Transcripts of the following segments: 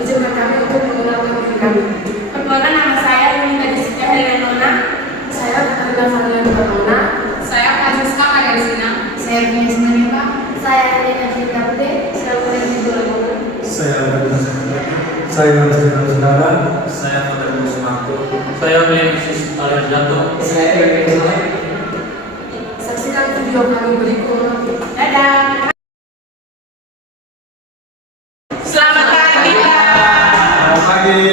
izinkan kami untuk mengenalkan diri kami. Perkenalkan, nama saya Yunita Jessica Helianona. Saya Karina Fadila Nona. Saya Francisca Magarisina. Saya punya Sinanita. Saya Elena Cinta Putih. Saya Mulyani Dulana. Saya Marcelino Saudara. Saya Fadil Sumarto. Saya Menesis Alianto. Saya Eri Soleh. Saksikan video kami berikut. Dadah. Selamat pagi. Selamat pagi.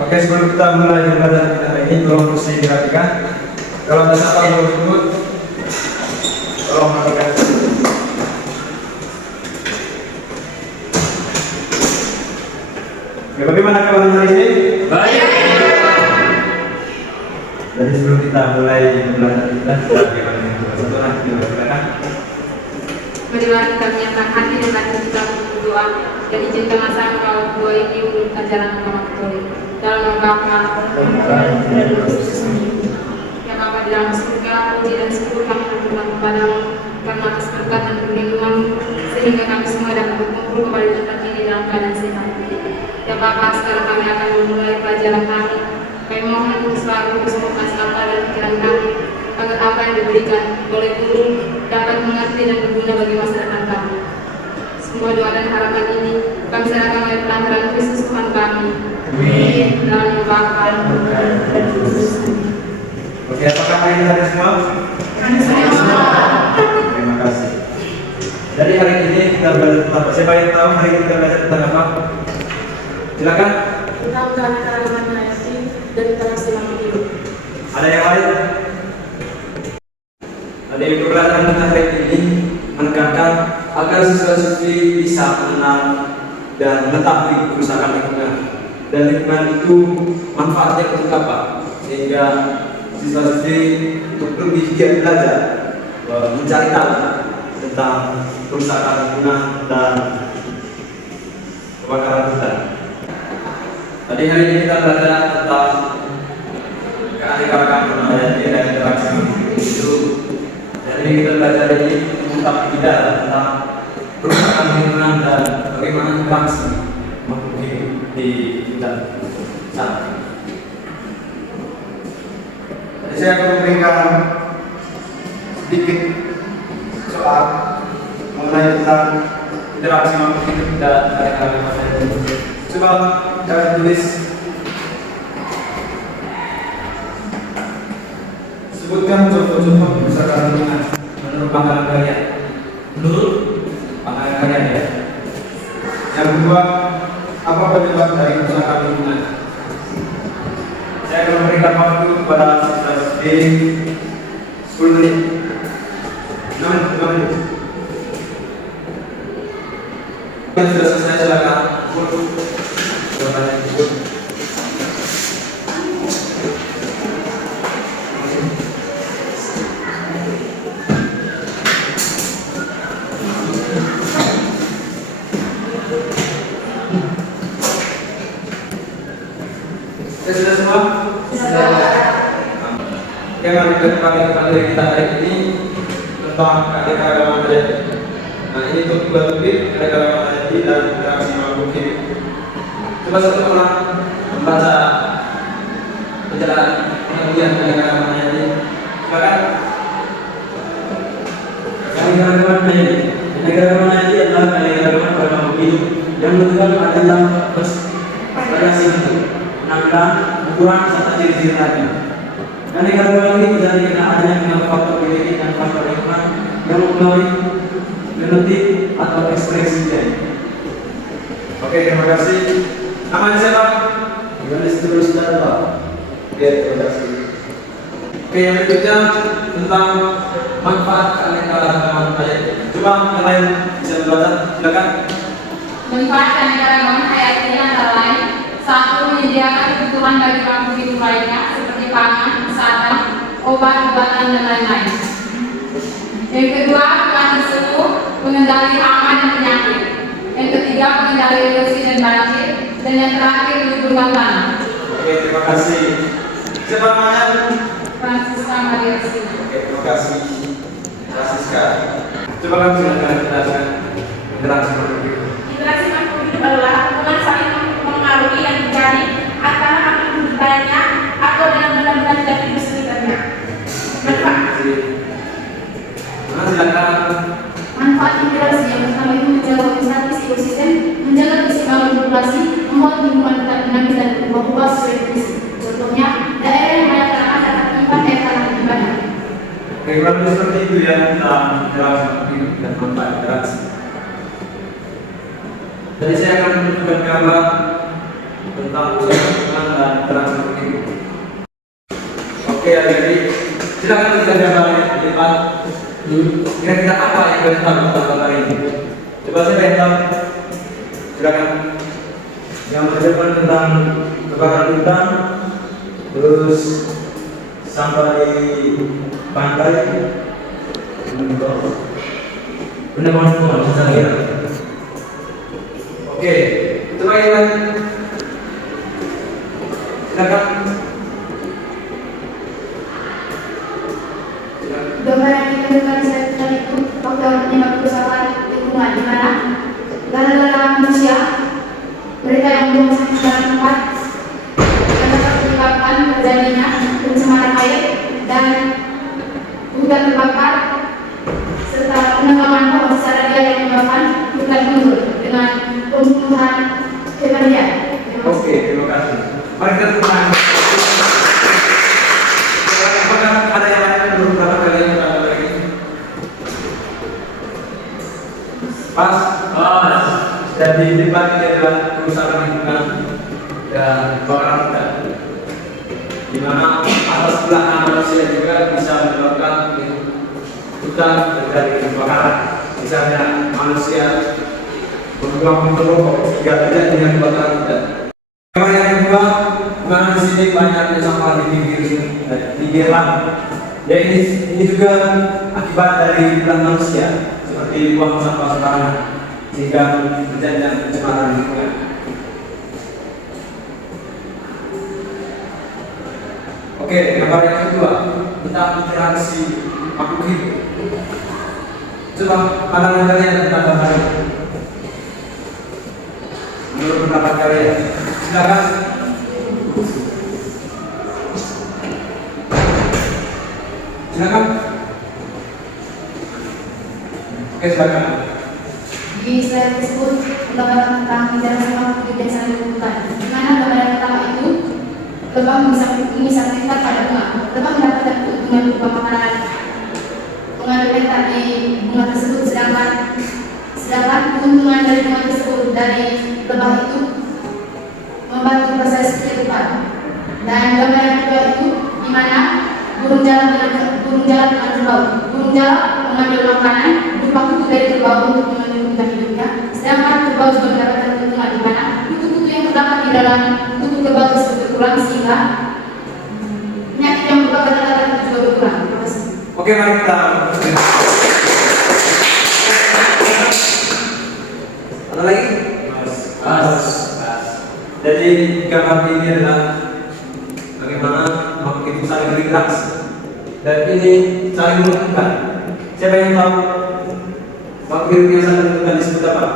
Oke, sebelum kita mulai pembelajaran kita hari ini, tolong mesti diperhatikan. Kalau ada siapa yang disebut, tolong perhatikan. Ya, bagaimana kabar hari ini? Baik. Jadi sebelum kita mulai pembelajaran kita, bagaimana yang satu lagi silakan. Marilah kita menyatakan hati dan hati kita untuk berdoa dan izinkan masa kalau doa ini untuk ajaran agama Katolik. Dalam nama Bapa dan Roh Kudus. Yang Bapa di dalam surga, puji dan syukur kami haturkan kepadamu karena atas berkat dan perlindungan sehingga kami semua dapat berkumpul kembali di tempat ini dalam keadaan sehat. Ya Bapa, sekarang kami akan memulai pelajaran kami. Kami mohon untuk selalu semua akal dan pikiran kami agar apa yang diberikan oleh guru dapat mengerti dan berguna bagi masa depan kami. Semua doa dan harapan ini kami serahkan oleh pelanggaran Kristus Tuhan kami. Amin. Dalam nama Bapa dan Roh Kudus. Oke, apakah hari ini ada semua? Semua. Terima kasih. Jadi hari ini kita belajar tentang apa? Siapa yang tahu hari ini kita belajar tentang apa? Silakan. Tentang keanekaragaman hayati dan interaksi makhluk hidup. Ada yang lain? Ada yang pembelajaran tentang hari ini menekankan agar siswa-siswi bisa mengenal dan mengetahui kerusakan lingkungan dan lingkungan itu manfaatnya untuk apa, sehingga siswa-siswi untuk lebih giat belajar mencari tahu tentang kerusakan lingkungan dan kebakaran hutan. Tadi hari ini kita belajar tentang keanekaragaman hayati dan interaksi itu. Jadi kita belajar ini mengungkap tidak tentang kerusakan lingkungan dan bagaimana interaksi makhluk hidup di hutan sana. Jadi saya akan memberikan sedikit soal mengenai tentang interaksi makhluk hidup dan keanekaragaman hayati. Coba kalian tulis. Sebutkan contoh-contoh kerusakan lingkungan menurut pandangan kalian. Menurut pandangan kalian ya. Yang kedua, apa penyebab dari kerusakan lingkungan? Saya akan memberikan waktu kepada siswa-siswi 10 menit. 5 menit. Yang sudah selesai silakan. Sudah semua? Sudah. Oke, mari kita kembali kepada kita hari ini tentang keanekaragaman hayati. Nah, ini untuk dua topik, keanekaragaman hayati dan interaksi makhluk hidup. Coba satu orang membaca penjelasan pengertian keanekaragaman hayati. Silakan. Keanekaragaman hayati. Keanekaragaman hayati adalah keanekaragaman pada makhluk hidup yang menentukan adanya variasi bentuk, penampilan, ukuran serta ciri-ciri lainnya. Keanekaragaman ini terjadi karena adanya faktor genetik dan faktor lingkungan yang mempengaruhi genetik atau ekspresi gen. Oke, terima kasih. Namanya siapa? Yohanes terus Pak. Oke, terima kasih. Oke, yang berikutnya tentang manfaat keanekaragaman hayati. Coba yang lain bisa membaca, silakan. Manfaat keanekaragaman hayati antara lain: 1. Menyediakan kebutuhan bagi makhluk hidup lainnya seperti pangan, kesehatan, obat-obatan dan lain-lain. Yang kedua, telah disebut pengendali hama dan penyakit. Yang ketiga, pengendali erosi dan banjir. Dan yang terakhir, kelembaban tanah. Oke, terima kasih. Siapa namanya? Francisca Magarisina. Oke, terima kasih. Francisca. Coba kamu silakan jelaskan. interaksi makhluk hidup. Interaksi makhluk hidup adalah hubungan saling mengaruhi yang terjadi antara makhluk hidup lainnya atau dengan benda-benda tidak hidup sekitarnya. Silakan. Manfaat interaksi yang pertama itu menjaga stabilitas ekosistem, menjaga keseimbangan populasi, membuat lingkungan tetap dinamis dan berubah sesuai kondisi. Contohnya, daerah yang banyak tanaman dapat menyimpan air tanah lebih banyak. Oke, kurang lebih seperti itu ya tentang interaksi makhluk hidup dan manfaat interaksi. Jadi saya akan menunjukkan gambar tentang hubungan dan interaksi makhluk hidup. Oke, jadi silakan kita gambarnya di depan. Kira-kira apa yang kalian tahu tentang gambar ini? Coba saya pengen tahu. Silakan. Yang pertama tentang kebakaran hutan, terus sampah di pantai, penemuan lingkungan saya. Oke, itu baiklah. Silakan. Gambar yang kita dengar saya itu faktor penyebab kerusakan lingkungan di mana gara-gara manusia mereka yang membuang sampah sembarangan tempat yang dapat menyebabkan terjadinya pencemaran air dan hutan terbakar serta penangkapan pohon secara dia yang menyebabkan hutan gundul dengan pembunuhan kematian. Oke, terima kasih. Mari kita tepuk tangan. Apakah ada yang lain yang belum berapa kali yang kita lagi? Pas. Jadi debat ini adalah kerusakan lingkungan dan kebakaran hutan, di mana atas belakang manusia juga bisa menyebabkan hutan terjadi kebakaran. Misalnya manusia membuang rokok juga terjadi dengan kebakaran hutan. Gambar yang kedua, mana di sini banyaknya sampah di pinggir laut. Ya ini juga akibat dari ulah manusia, seperti buang sampah sembarangan sehingga terjadi pencemaran lingkungan. Oke, gambar yang kedua tentang interaksi makhluk hidup. Coba pandangan kalian tentang gambar ini. Menurut pendapat kalian, silakan. Silakan. Oke, silakan. Di slide tersebut gambaran tentang interaksi makhluk hidup dan saling berhubungan. Di mana gambaran pertama itu lebah mengisap pada bunga. Lebah mendapatkan keuntungan berupa makanan mengandung nektar di bunga tersebut, sedangkan keuntungan dari bunga tersebut dari lebah itu membantu proses kehidupan. Dan gambar yang kedua itu di mana burung jalak dengan kerbau. Burung jalak mengambil makanan berupa kutu dari kerbau untuk menyembuhkan hidupnya, sedangkan kerbau juga mendapatkan keuntungan di mana kutu-kutu yang terdapat di dalam tubuh kerbau tersebut berkurang sehingga penyakit yang merupakan kata itu juga berkurang. Terima kasih. Oke, mari kita. Ada lagi? Mas. Jadi gambar ini adalah bagaimana makhluk itu saling berinteraksi dan ini saling menguntungkan. Siapa yang tahu makhluk hidup yang saling menguntungkan disebut apa?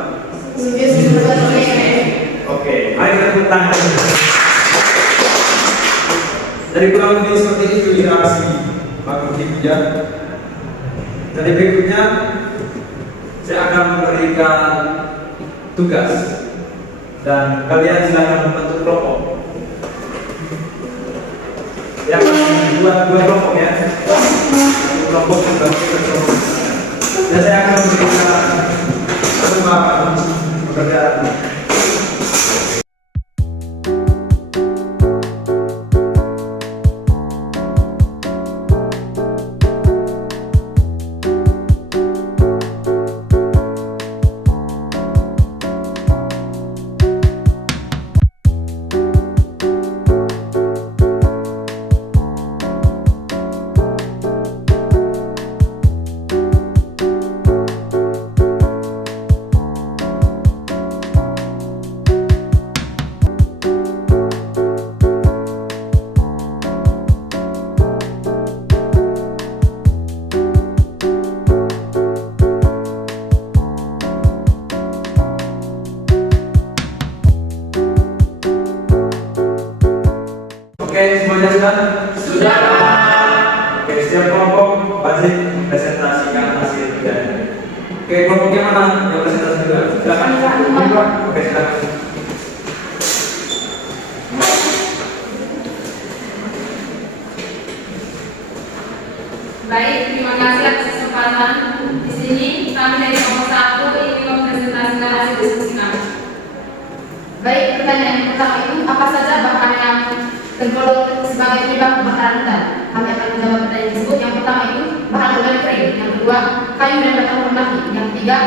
Oke, mari kita tepuk tangan. Dari kurang lebih seperti itu interaksi makhluk hidup ya. Jadi berikutnya saya akan memberikan tugas dan kalian silakan membentuk kelompok. Ya, dua kelompok ya. Kelompok membagi kelompok. Dan saya akan memberikan semua pekerjaan. wajib presentasikan hasil kerjanya. Oke, kelompok yang mana yang presentasi juga? Silakan. Oke, silakan. Baik, terima kasih atas kesempatan. Di sini kami dari kelompok 1 ingin mempresentasikan hasil diskusi kami. Baik, pertanyaan yang pertama itu apa saja bahan yang tergolong sebagai penyebab kebakaran hutan? Kami akan menjawab pertanyaan tersebut. Yang pertama itu bahan organik kering, yang kedua kayu dan batang pendaki, yang ketiga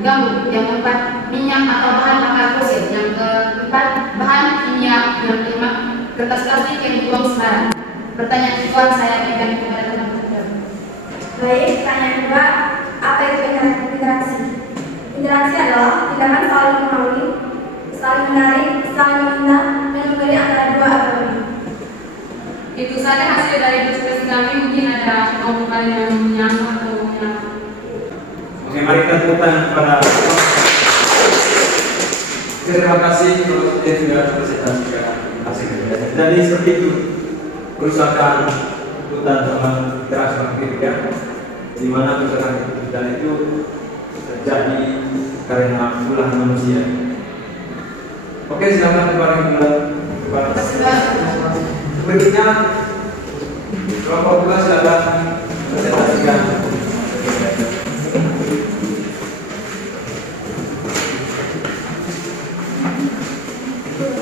gambut, yang keempat minyak atau bahan bakar fosil, yang keempat bahan kimia, yang kelima kertas plastik yang dibuang sembarangan. Pertanyaan kedua saya berikan kepada teman-teman. Baik, pertanyaan kedua, apa itu interaksi? Interaksi adalah tindakan saling mengenali, saling menarik, saling meminta, dan memberi antara dua atau lebih. Itu saja hasil dari diskusi kami. Mungkin ada kelompok yang menyangkut atau menyangkut. Oke, mari kita tepuk tangan kepada. Terima kasih untuk yang sudah presentasikan hasil kerjanya. Jadi seperti itu kerusakan hutan sama interaksi manusia, di mana kerusakan hutan itu terjadi karena ulah manusia. Oke, silakan kepada berikutnya kelompok 2 silakan presentasikan.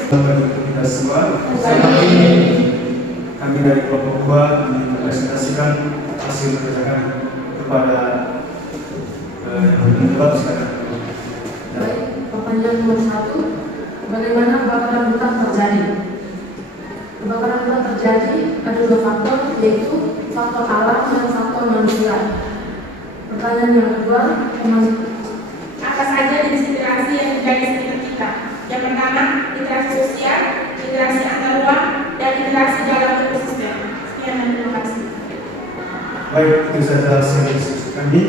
Kita semua, kami dari kelompok 2 mempresentasikan hasil kerjaan kepada yang berdebat sekarang. Baik, pertanyaan nomor 1, bagaimana kebakaran hutan terjadi? Kebakaran hutan terjadi ada 2 faktor, yaitu faktor alam dan faktor manusia. Pertanyaan yang kedua, Apa saja jenis interaksi yang terjadi di sekitar kita? Yang pertama, interaksi sosial, interaksi antar ruang, dan interaksi dalam ekosistem. Sekian dan terima kasih. Baik, itu saja hasil diskusi kami.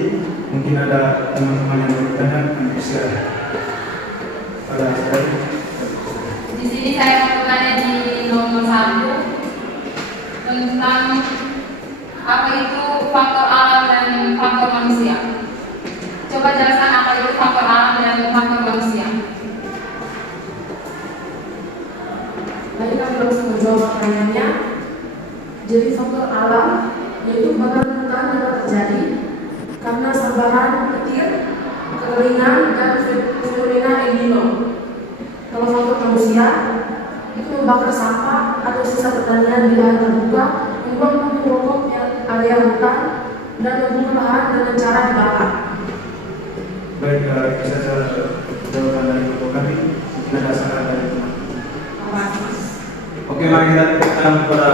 Mungkin ada teman-teman yang bertanya, kami persilakan. Pada saya. Di sini saya mau bertanya di nomor 1 tentang apa itu faktor alam dan faktor manusia. Coba jelaskan apa itu faktor alam dan faktor manusia. Baik, kami langsung menjawab pertanyaannya. Jadi faktor alam yaitu kebakaran hutan dapat terjadi karena sambaran petir, kekeringan, dan fenomena El Nino. Kalau faktor manusia itu membakar sampah atau sisa pertanian di lahan terbuka, membuang puntung rokok yang area hutan, dan membuka lahan dengan cara dibakar. Baik, itu saja jawaban dari kelompok kami. Mungkin ada saran dari teman. Oke, mari kita tepukkan kepada.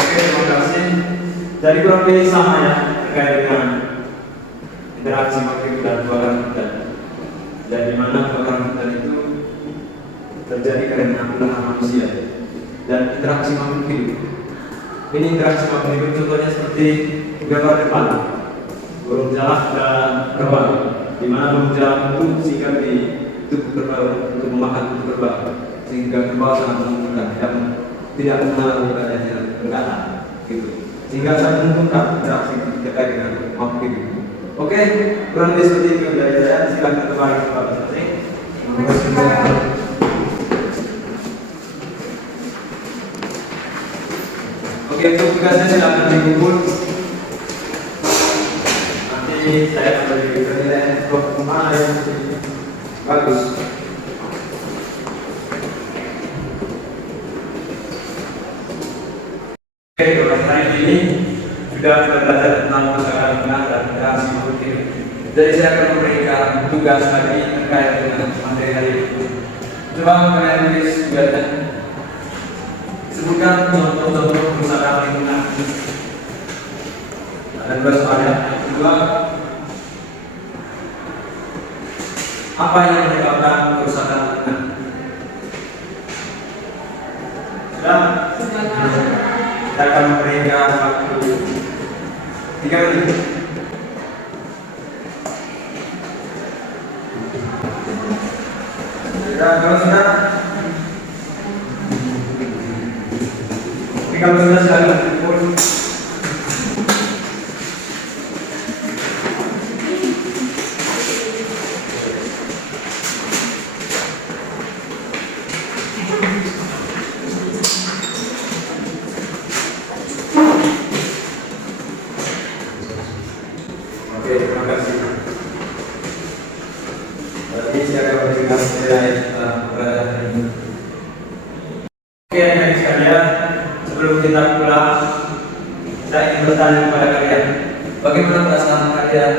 Oke, terima kasih. Jadi kurang lebih sama ya terkait dengan interaksi makhluk dan kebakaran hutan. Dan di mana kebakaran hutan itu terjadi karena ulah manusia dan interaksi makhluk hidup. Ini interaksi makhluk hidup contohnya seperti gambar depan, burung jalak dan kerbau. Di mana burung jalak itu singgah di tubuh kerbau untuk memakan tubuh kerbau, sehingga kerbau sangat menguntungkan, tidak mengenal adanya berkata, gitu. Sehingga sangat menguntungkan interaksi terkait dengan makhluk hidup. Oke, kurang lebih seperti itu dari saya. Silakan kembali ke Pak Basri. Terima kasih. Oke, untuk tugasnya silakan dikumpul. Nanti saya akan beri blok mana yang bagus. Oke, untuk hari ini sudah belajar tentang kerusakan lingkungan dan interaksi makhluk hidup. Jadi saya akan memberikan tugas lagi terkait dengan materi hari ini. Coba kalian tulis tugasnya. Sebutkan contoh-contoh kerusakan lingkungan. Ada 2 soal ya. Yang kedua, apa yang menyebabkan kerusakan lingkungan? Sudah? Kita akan memberikan waktu 3 menit. Kalau sudah, silakan kumpul. selesai pelajaran hari ini. Oke, adik sekalian, sebelum kita pulang, saya ingin bertanya kepada kalian, bagaimana perasaan kalian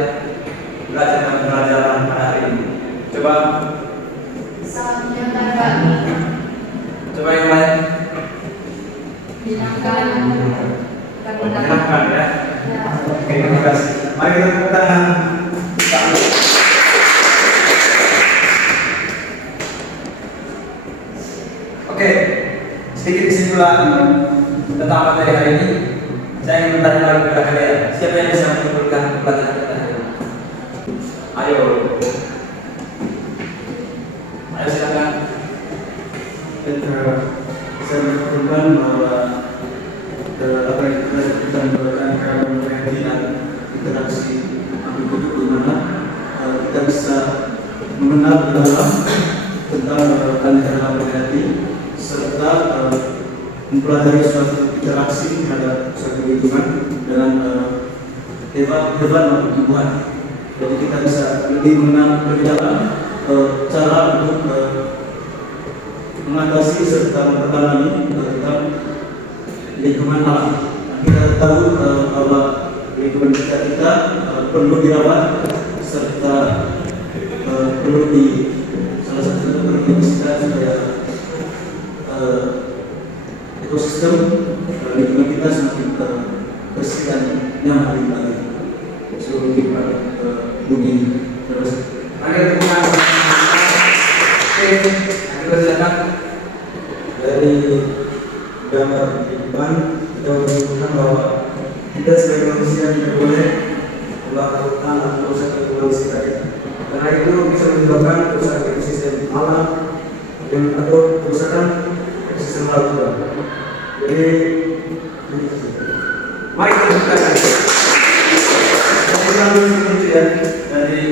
belajar dan pelajaran pada hari ini? Coba. Sangat menyenangkan. Coba yang lain. Menyenangkan. Menyenangkan ya. Oke, terima kasih. Mari kita tepuk tangan. Oke, sedikit kesimpulan tentang materi hari ini. Saya ingin bertanya lagi kepada kalian, siapa yang bisa menyimpulkan pelajaran kita hari ini? Ayo, silakan. Saya menyimpulkan bahwa apa yang kita melakukan kerjaan dan interaksi individu di mana kita bisa mengenal dalam tentang aliran hati serta mempelajari suatu interaksi terhadap suatu lingkungan dengan hewan maupun tumbuhan. Jadi kita bisa lebih mengenal lebih dalam cara untuk mengatasi serta mempertahankan tentang lingkungan alam. Kita tahu bahwa lingkungan kita perlu dirawat serta perlu salah satunya perlu dibersihkan supaya ekosistem lingkungan kita semakin bersih dan nyaman bagi seluruh lingkungan bumi. Terus, Mari kita kita silakan. dari gambar di depan kita menunjukkan bahwa kita sebagai manusia tidak boleh melakukan atau merusak lingkungan sekitar kita, karena itu bisa menyebabkan kerusakan ekosistem alam dan atau kerusakan ekosistem laut juga. Jadi Mari kita buktikan. kita harus seperti itu ya, Dari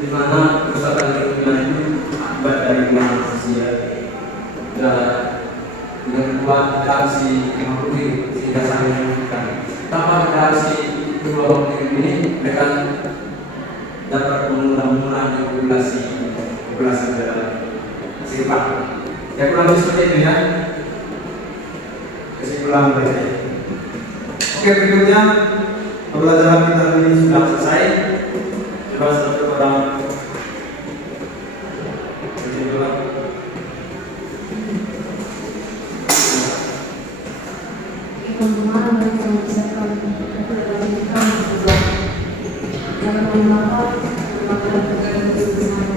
di mana kerusakan lingkungan itu akibat dari penggunaan manusia dengan kuat interaksi makhluk hidup sehingga saling membutuhkan. Tanpa interaksi kedua makhluk hidup ini, mereka dapat mengurangi populasi dalam sifat. Ya kurang lebih seperti itu ya. Kesimpulan berikutnya. Oke, berikutnya pembelajaran kita hari ini sudah selesai. Coba satu orang kesimpulan. Jangan memakai makanan terkait bersama.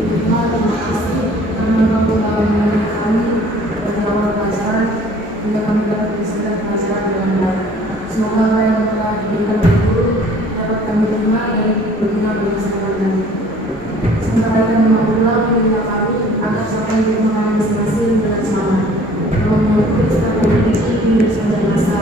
Terima kasih karena kamu telah menemani kami pada awal pelajaran hingga kami dapat menyelesaikan pelajaran dengan baik. Semoga apa yang telah diberikan oleh guru dapat kami terima dan berguna bagi masyarakat kami. Sementara kami mengulang perintah kami agar sampai di rumah masing-masing dengan semangat. Kalau menurutku kita memiliki Indonesia dan masa